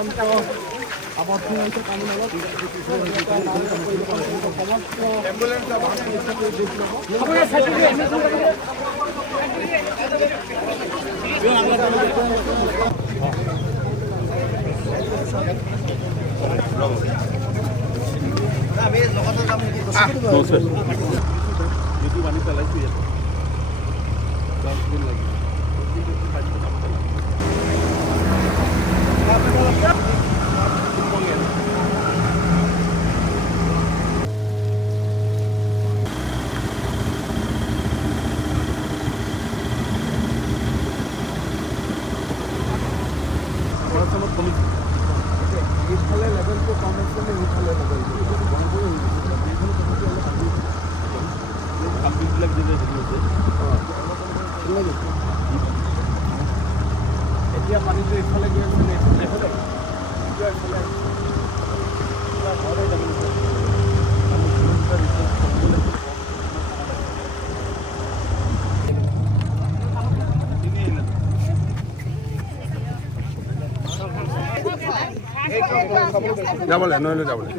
আবদ্ধ হয়েছে টার্মিনালত যদি পানি পেলাইছো ইয়াতে ইফালে লেভেলটো কম আছে নে ইফালে লেভেলটো কমপ্লিটবিলাক যে আছে এতিয়া পানীটো ইফালে গৈ আছে নে ইফালে যাবলে নইলে যাবলে